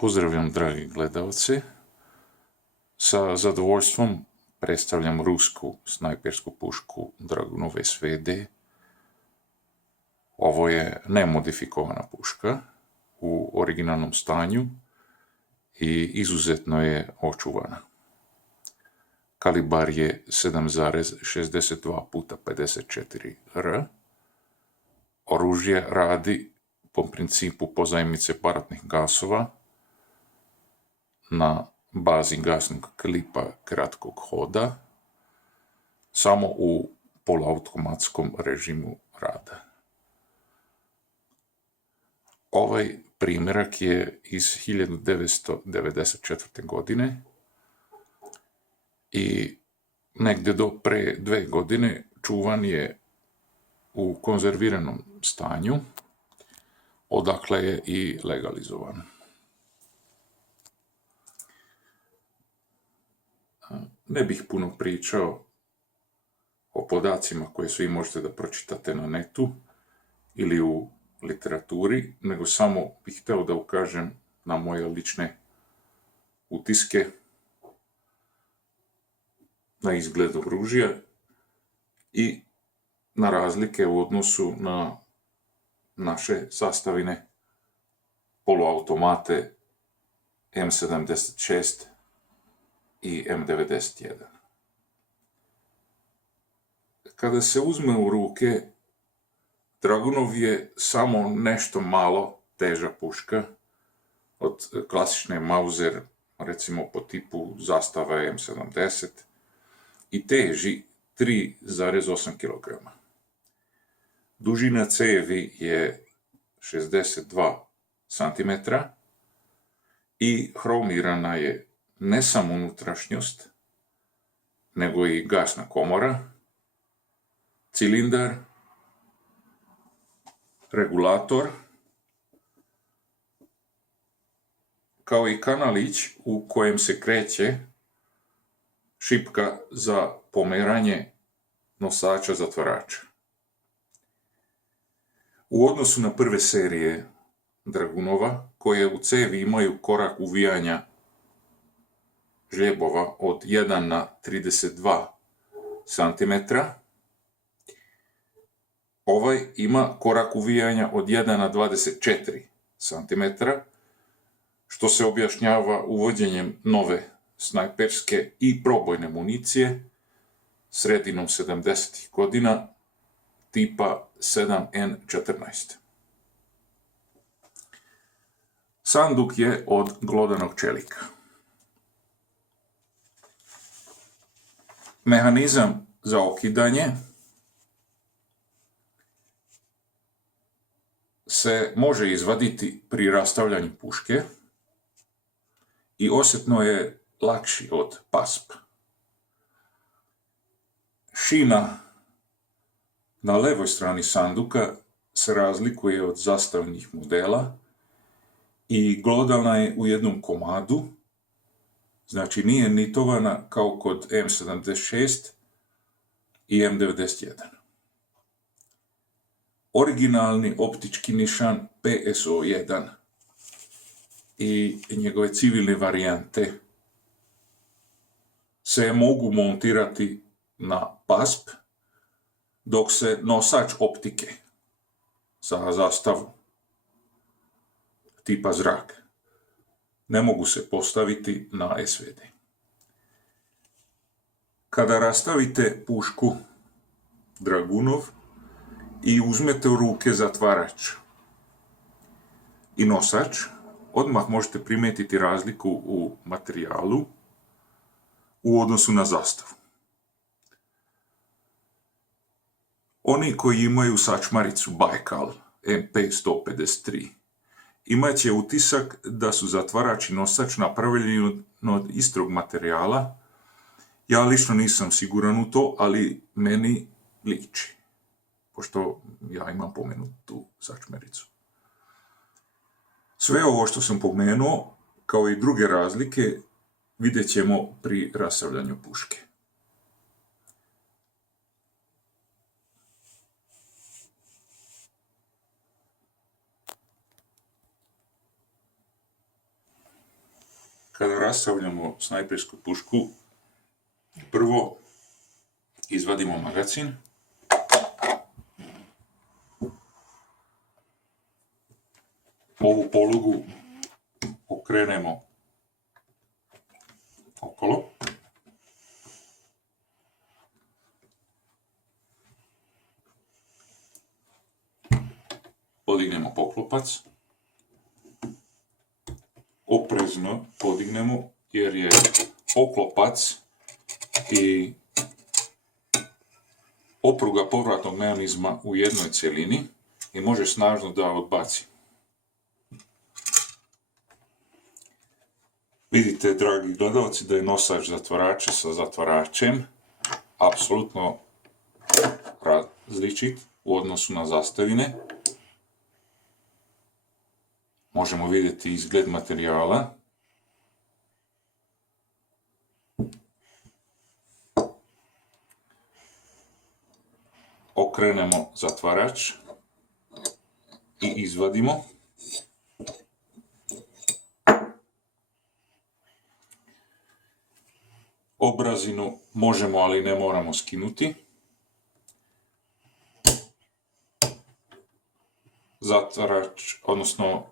Pozdravljam, dragi gledalci. Sa zadovoljstvom predstavljam rusku snajpersku pušku Dragunov SVD. Ovo je nemodifikovana puška u originalnom stanju i izuzetno je očuvana. Kalibar je 7,62x54 R. Oružje radi po principu pozajmice paratnih gasova na bazi gasnog klipa kratkog hoda, samo u poluautomatskom režimu rada. Ovaj primjerak je iz 1994. godine i negdje do pre 2 godine čuvan je u konzerviranom stanju, odakle je i legalizovan. Ne bih puno pričao o podacima koje svi možete da pročitate na netu ili u literaturi, nego samo bih hteo da ukažem na moje lične utiske na izgled oružja i na razlike u odnosu na naše sastavine poluautomate M76 i M91. Kada se uzme u ruke, Dragunov je samo nešto malo teža puška od klasične Mauser, recimo po tipu zastava M70, i teži 3,8 kg. Dužina cevi je 62 cm i hromirana je ne samo unutrašnjost, nego i gasna komora, cilindar, regulator, kao i kanalić u kojem se kreće šipka za pomeranje nosača zatvarača. U odnosu na prve serije Dragunova, koje u cevi imaju korak uvijanja žljebova od 1 na 32 cm, ovaj ima korak uvijanja od 1 na 24 cm, što se objašnjava uvođenjem nove snajperske i probojne municije sredinom 70. godina tipa 7N14. Sanduk je od glodanog čelika. Mehanizam za okidanje se može izvaditi pri rastavljanju puške i osjetno je lakši od PASP. Šina na levoj strani sanduka se razlikuje od zastavnih modela i glodana je u jednom komadu, znači nije nitovana kao kod M76 i M91. Originalni optički nišan PSO1 i njegove civilne varijante se mogu montirati na PASP, dok se nosač optike za zastavu tipa zrak ne mogu se postaviti na SVD. Kada rastavite pušku Dragunov i uzmete u ruke zatvarač i nosač, odmah možete primijetiti razliku u materijalu u odnosu na zastavu. Oni koji imaju sačmaricu Baikal MP153 imat će utisak da su zatvarač i nosač napravljeni od istog materijala. Ja lično nisam siguran u to, ali meni liči, pošto ja imam pomenutu sačmaricu. Sve ovo što sam pomenuo, kao i druge razlike, vidjet ćemo pri rastavljanju puške. Kada rastavljamo snajpersku pušku, prvo izvadimo magacin. Ovu polugu okrenemo okolo. Podignemo poklopac. Oprezno podignemo jer je poklopac i opruga povratnog mehanizma u jednoj cjelini i može snažno da odbaci. Vidite, dragi gledalci, da je nosač zatvarača sa zatvaračem apsolutno različit u odnosu na zastavine. Možemo vidjeti izgled materijala. Okrenemo zatvarač i izvadimo. Obrazinu možemo, ali ne moramo skinuti. Zatvarač, odnosno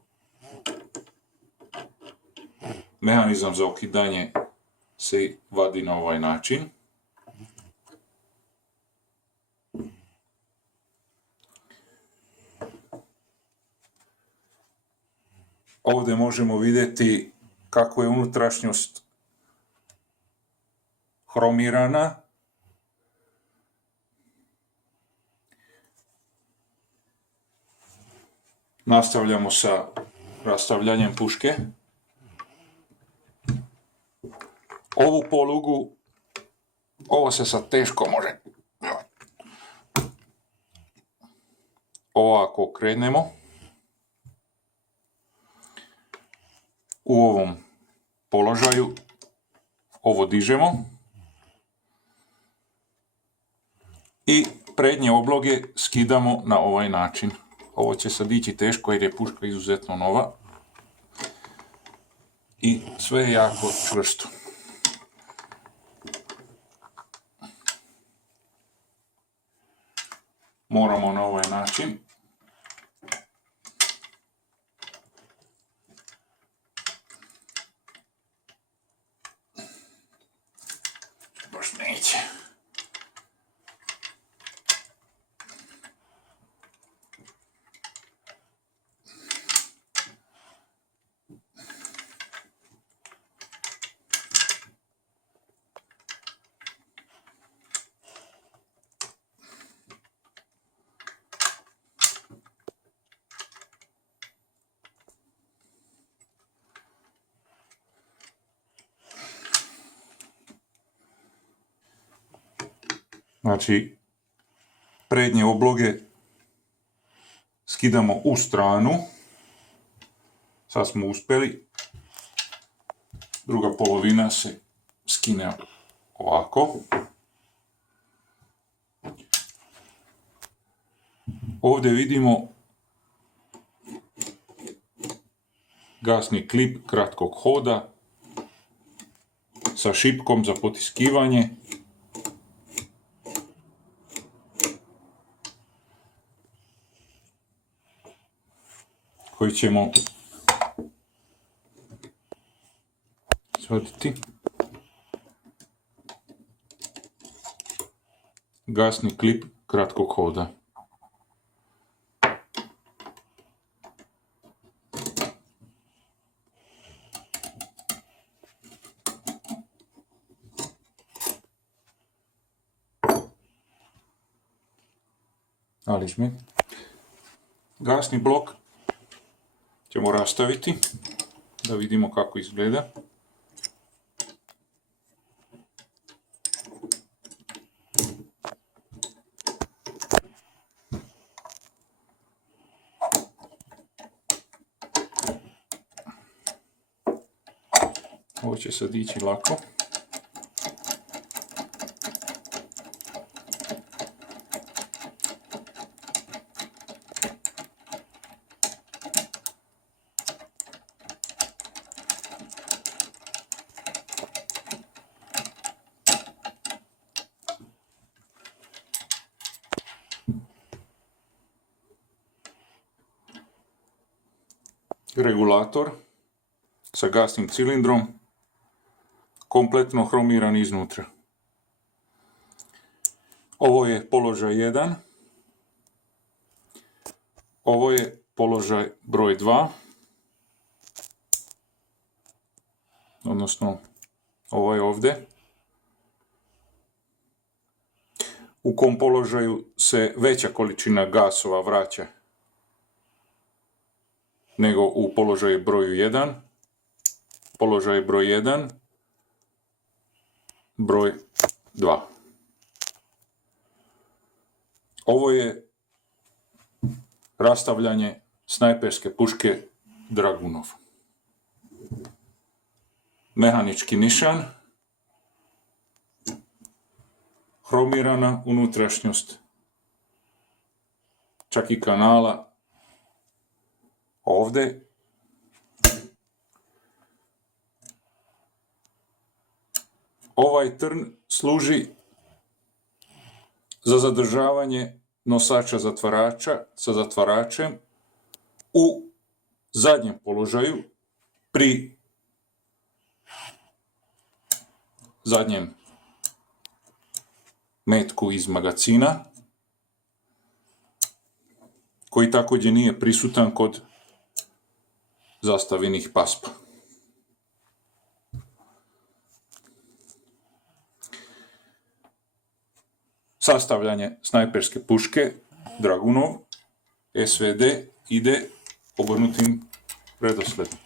mehanizam za okidanje se vadi na ovaj način. Ovdje možemo vidjeti kako je unutrašnjost hromirana. Nastavljamo sa rastavljanjem puške. Ovu polugu, ovo se sad teško može. Ovako okrenemo. U ovom položaju ovo dižemo. I prednje obloge skidamo na ovaj način. Ovo će sad ići teško jer je puška izuzetno nova. I sve je jako čvrsto. Moramo na ovaj način. Baš neće. Znači, prednje obloge skidamo u stranu. Sad smo uspjeli. Druga polovina se skine ovako. Ovdje vidimo gasni klip kratkog hoda sa šipkom za potiskivanje. Koji ćemo izvaditi. Gasni klip kratkog hoda. Gasni blok ćemo rastaviti da vidimo kako izgleda. Ovo će sad ići lako. regulator sa gasnim cilindrom, kompletno hromiran iznutra. Ovo je položaj 1. Ovo je položaj broj 2. Odnosno, ovo je ovdje. U kom položaju se veća količina gasova vraća nego u položaju broju 1. Položaj broj 1, broj 2. Ovo je rastavljanje snajperske puške Dragunov. Mehanički nišan, hromirana unutrašnjost, čak i kanala ovdje. Ovaj trn služi za zadržavanje nosača zatvarača sa zatvaračem u zadnjem položaju pri zadnjem metku iz magacina, koji također nije prisutan kod zastavenih paspa. Sastavljanje snajperske puške Dragunov SVD ide obrnutim redosledom.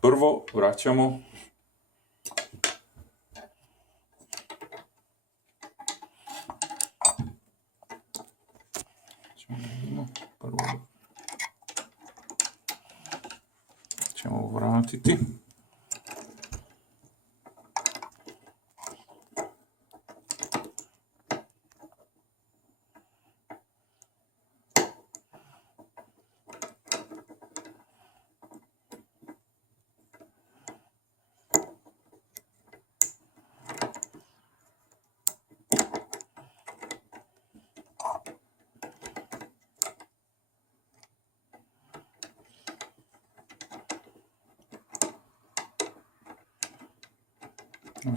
Prvo vraćamo ćemo vratiti.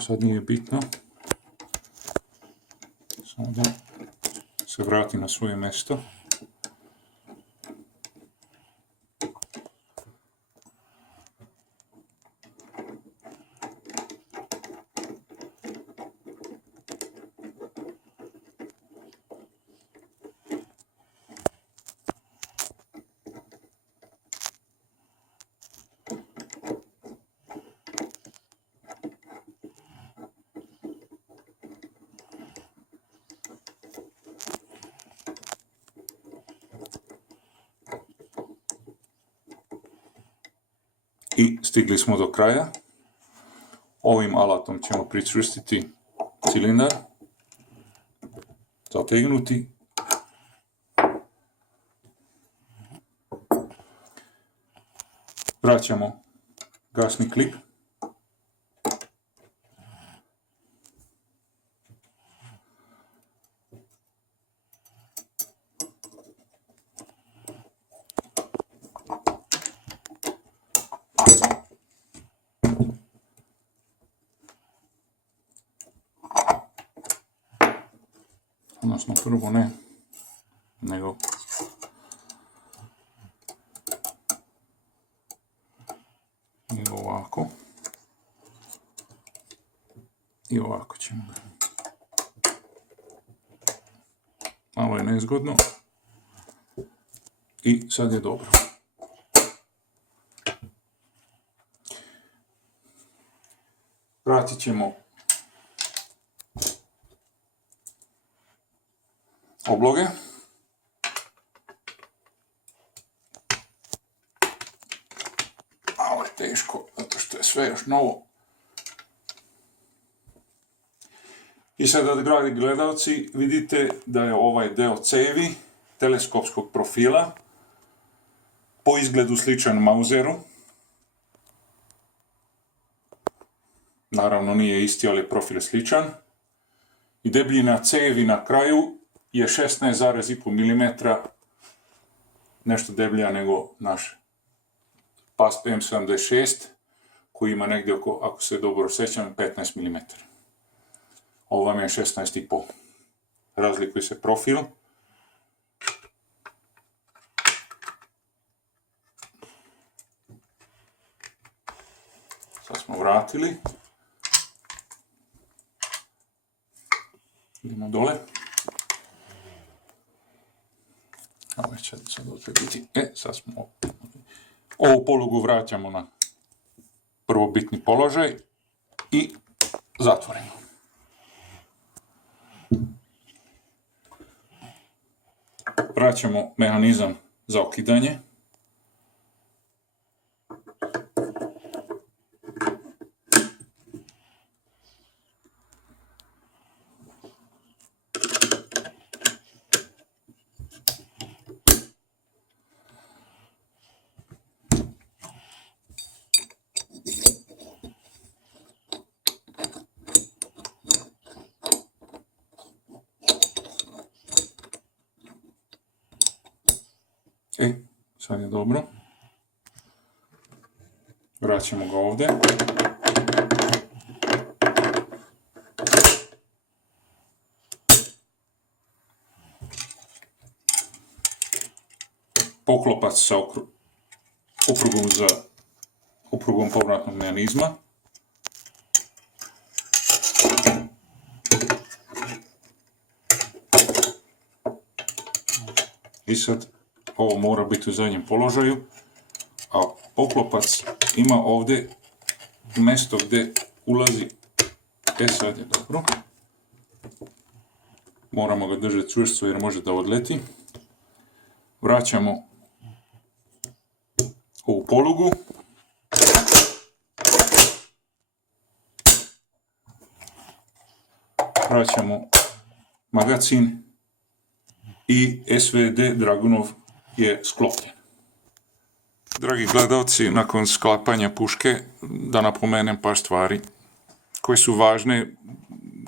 Sad nije bitno, samo da se vrati na svoje mjesto. I stigli smo do kraja. Ovim alatom ćemo pričvrstiti cilindar, zategnuti. Vraćamo gasni klip. Odnosno prvo ne, nego ovako i ovako ćemo ga. Malo je nezgodno i sad je dobro. Vratit ćemo obloge. Malo je teško, zato što je sve još novo. I sad, dragi gledalci, vidite da je ovaj deo cevi teleskopskog profila po izgledu sličan Mauseru. Naravno nije isti, ali je profil sličan. I debljina cevi na kraju je 16,5 mm, nešto deblja nego naš pas M76 koji ima negdje oko, ako se dobro sjećam, 15 mm. Ovo vam je 16,5. Razlikuje se profil. Sad smo vratili. Idemo dole. Ovo će sad biti. Sad smo ovu polugu vraćamo na prvobitni položaj i zatvorimo. Vraćamo mehanizam za okidanje. Sad je dobro. Vraćamo ga ovdje. Poklopac sa oprugom povratnog mehanizma. I sad ovo mora biti u zadnjem položaju, a poklopac ima ovdje mjesto gdje ulazi. Sad je dobro. Moramo ga držati čvrsto jer može da odleti. Vraćamo ovu polugu. Vraćamo magacin i SVD Dragunov je sklopljen. Dragi gledalci, nakon sklapanja puške da napomenem par stvari koje su važne,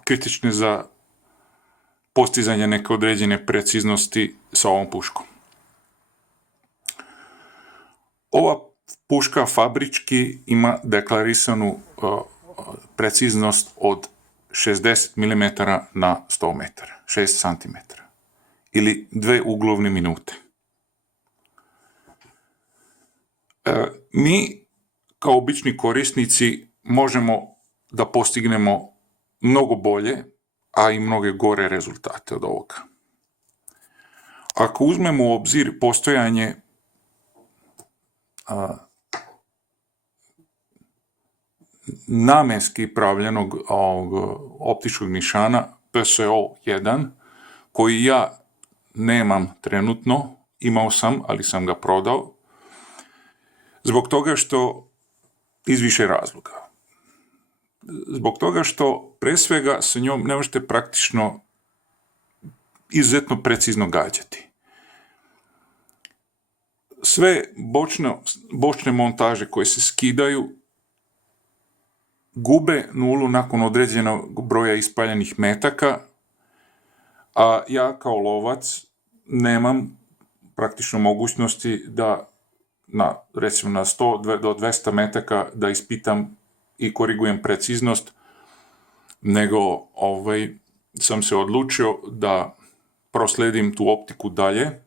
kritične za postizanje neke određene preciznosti sa ovom puškom. Ova puška fabrički ima deklarisanu preciznost od 60 mm na 100 metara, 6 cm ili 2 uglovne minute. Mi kao obični korisnici možemo da postignemo mnogo bolje, a i mnoge gore rezultate od ovoga. Ako uzmemo u obzir postojanje namenski pravljenog optičkog nišana PSO-1, koji ja nemam trenutno, imao sam, ali sam ga prodao, zbog toga što, iz više razloga. Zbog toga što, pre svega, sa njom ne možete praktično izuzetno precizno gađati. Sve bočne montaže koje se skidaju gube nulu nakon određenog broja ispaljenih metaka, a ja kao lovac nemam praktično mogućnosti da recimo na 100 do 200 metaka da ispitam i korigujem preciznost, nego sam se odlučio da prosledim tu optiku dalje.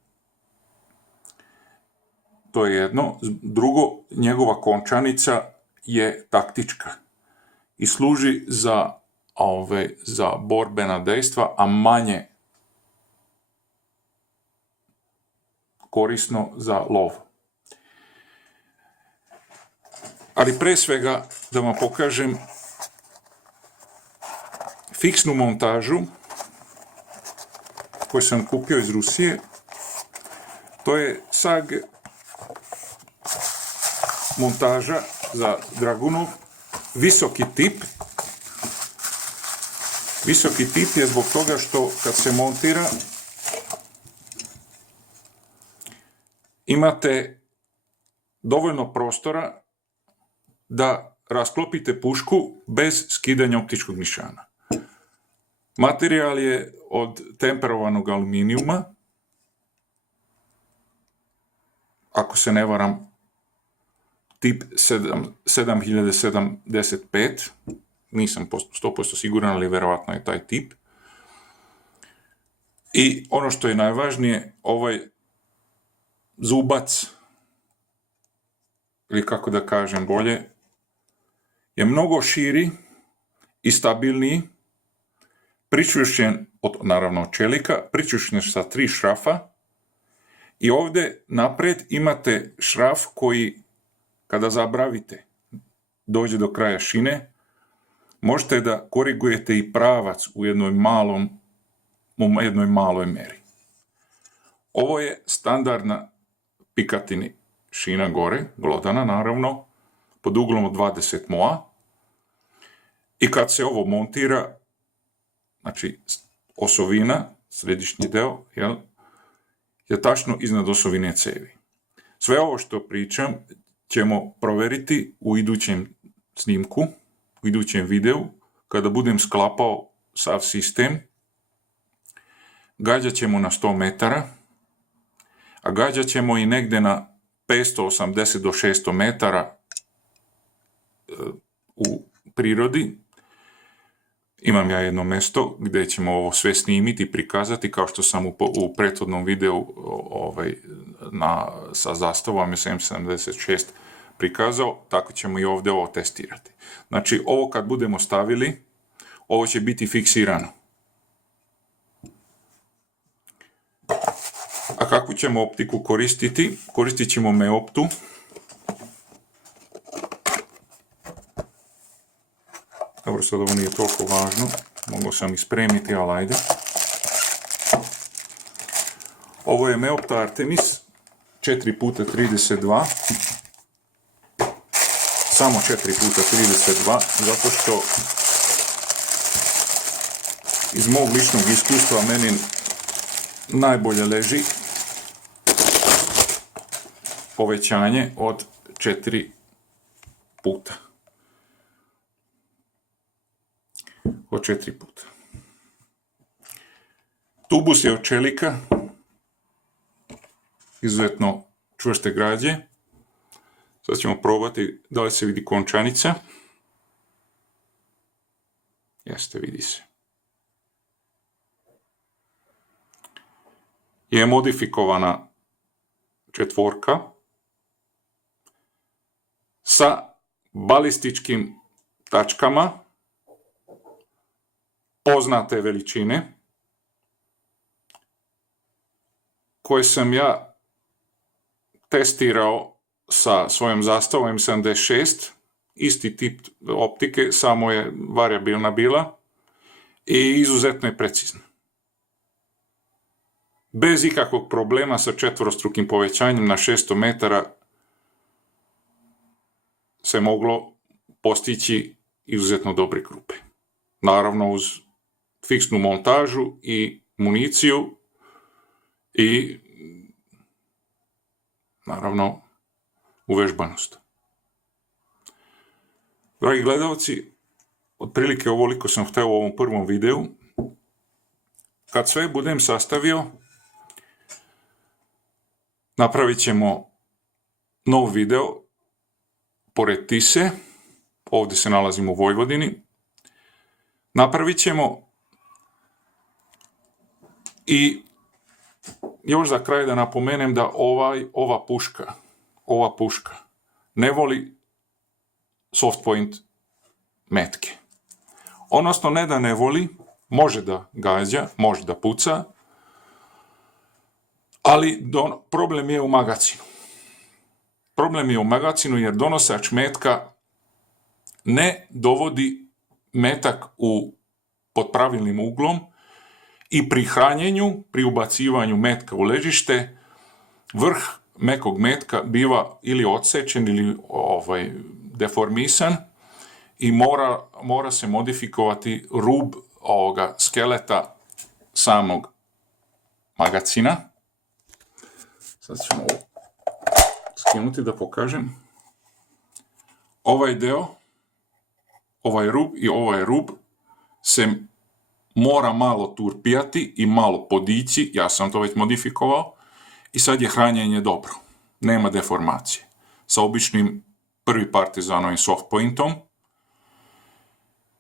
To je jedno. Drugo, njegova končanica je taktička i služi za borbena dejstva, a manje korisno za lov. Ali pre svega da vam pokažem fiksnu montažu koju sam kupio iz Rusije. To je SAG montaža za Dragunov, visoki tip. Visoki tip je zbog toga što kad se montira imate dovoljno prostora da rasklopite pušku bez skidanja optičkog nišana. Materijal je od temperovanog aluminijuma. Ako se ne varam, tip 7075, nisam 100% siguran, ali vjerovatno je taj tip. I ono što je najvažnije, ovaj zubac, ili kako da kažem bolje, je mnogo širi i stabilniji, pričvršćen od, naravno, od čelika, pričvršćen sa 3 šrafa i ovdje naprijed imate šraf koji, kada zabravite, dođe do kraja šine, možete da korigujete i pravac u jednoj maloj meri. Ovo je standardna Picatinny šina gore, glodana naravno, pod uglom od 20 moa. I kad se ovo montira, znači osovina, središnji deo, je tačno iznad osovine cevi. Sve ovo što pričam ćemo provjeriti u idućem snimku, u idućem videu, kada budem sklapao sav sistem. Gađat ćemo na 100 metara, a gađat ćemo i negde na 580 do 600 metara u prirodi. Imam ja jedno mjesto gdje ćemo ovo sve snimiti i prikazati, kao što sam u prethodnom videu sa zastavom SM76 prikazao, tako ćemo i ovdje ovo testirati. Znači, ovo kad budemo stavili, ovo će biti fiksirano. A kakvu ćemo optiku koristiti? Koristit ćemo Meoptu. Dobro, sad ovo nije toliko važno. Mogao sam ih spremiti, ali ajde. Ovo je Meopta Artemis 4x32. Samo 4x32, zato što iz mog ličnog iskustva meni najbolje leži povećanje od 4 puta. Od 4 puta. Tubus je od čelika, izuzetno čvrste građe. Sad ćemo probati da li se vidi končanica. Jeste, vidi se. Je modifikovana četvorka sa balističkim tačkama poznate veličine koje sam ja testirao sa svojom zastavom M76, isti tip optike, samo je variabilna bila i izuzetno je precizna. Bez ikakvog problema sa četvorostrukim povećanjem na 600 metara se moglo postići izuzetno dobre grupe. Naravno uz fiksnu montažu i municiju i naravno uvežbanost. Dragi gledalci, otprilike ovoliko sam htio u ovom prvom videu. Kad sve budem sastavio, napravit ćemo nov video pored Tise, ovdje se nalazimo u Vojvodini. Napravit ćemo i još za kraj da napomenem da ova puška ne voli soft point metke. Odnosno, ne da ne voli, može da gađa, može da puca, ali problem je u magacinu. Problem je u magacinu jer donosač metka ne dovodi metak pod pravilnim uglom i pri hranjenju, pri ubacivanju metka u ležište, vrh mekog metka biva ili odsečen ili deformisan i mora se modifikovati rub ovoga skeleta samog magacina. Sad ćemo ovo skinuti da pokažem. Ovaj deo, ovaj rub i ovaj rub se mora malo turpijati i malo podići, ja sam to već modifikovao, i sad je hranjenje dobro, nema deformacije. Sa običnim prvi partizanovim softpointom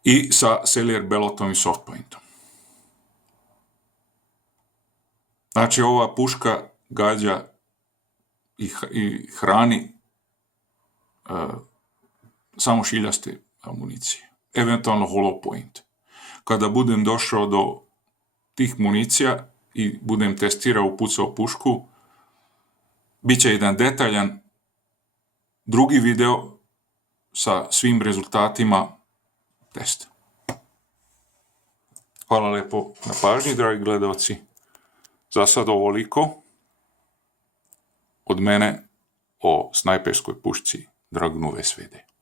i sa Sellier Bellotovim softpointom. Znači ova puška gađa i hrani samo šiljaste amunicije, eventualno hollow point. Kada budem došao do tih municija i budem testirao, upucao pušku, bit će jedan detaljan drugi video sa svim rezultatima testa. Hvala lijepo na pažnji, dragi gledalci. Za sad ovoliko od mene o snajperskoj pušci Dragunu SVD.